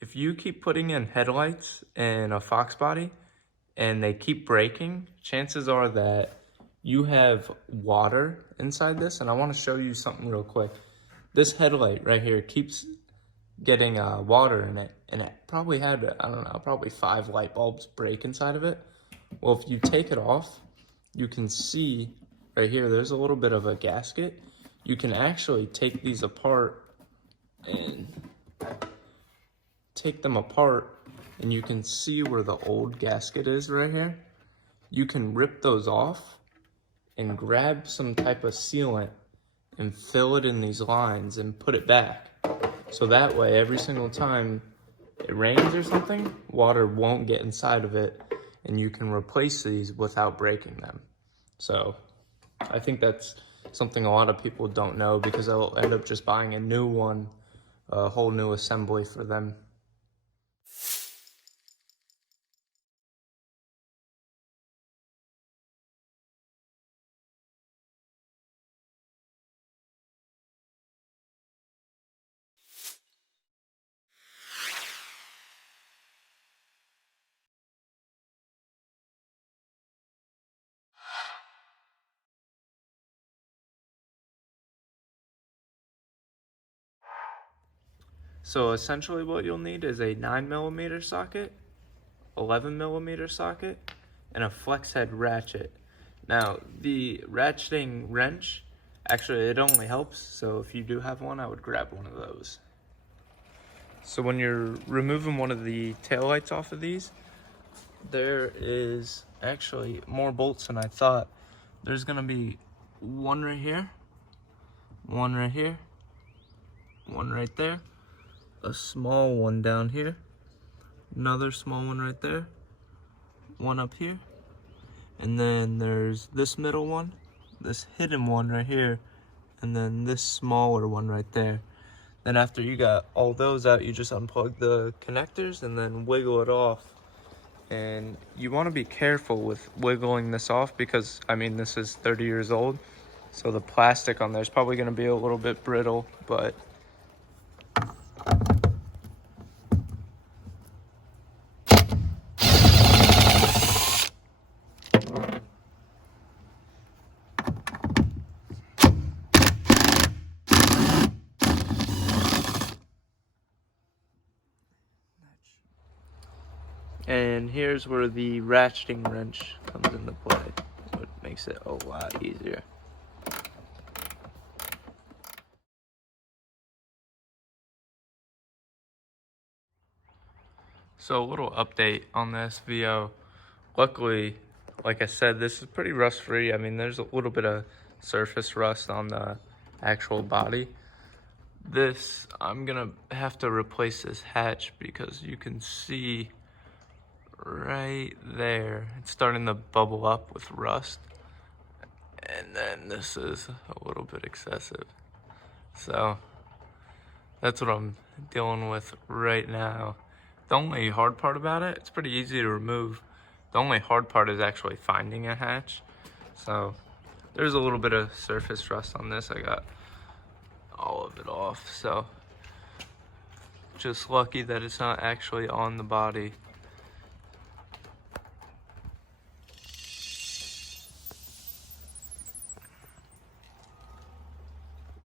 If you keep putting in headlights in a foxbody and they keep breaking, chances are that you have water inside this. And I want to show you something real quick. This headlight right here keeps getting water in it, and it probably had, I don't know, probably 5 light bulbs break inside of it. Well, if you take it off, you can see right here, there's a little bit of a gasket. You can actually take these apart and take them apart, and you can see where the old gasket is right here. You can rip those off and grab some type of sealant and fill it in these lines and put it back. So that way, every single time it rains or something, water won't get inside of it, and you can replace these without breaking them. So I think that's something a lot of people don't know, because they'll end up just buying a new one, a whole new assembly for them. So essentially what you'll need is a 9mm socket, 11mm socket, and a flex head ratchet. Now, the ratcheting wrench, actually it only helps, so if you do have one, I would grab one of those. So when you're removing one of the taillights off of these, there is actually more bolts than I thought. There's gonna be one right here, one right here, one right there, a small one down here, another small one right there, one up here, and then there's this middle one, this hidden one right here, and then this smaller one right there. Then after you got all those out, you just unplug the connectors and then wiggle it off. And you want to be careful with wiggling this off, because I mean, this is 30 years old, so the plastic on there is probably going to be a little bit brittle, but and here's where the ratcheting wrench comes into play. It makes it a lot easier. So a little update on the SVO. Luckily, like I said, this is pretty rust free. I mean, there's a little bit of surface rust on the actual body. This, I'm gonna have to replace this hatch, because you can see right there, it's starting to bubble up with rust. And then this is a little bit excessive. So that's what I'm dealing with right now. The only hard part about it, it's pretty easy to remove. The only hard part is actually finding a hatch. So there's a little bit of surface rust on this. I got all of it off. So just lucky that it's not actually on the body.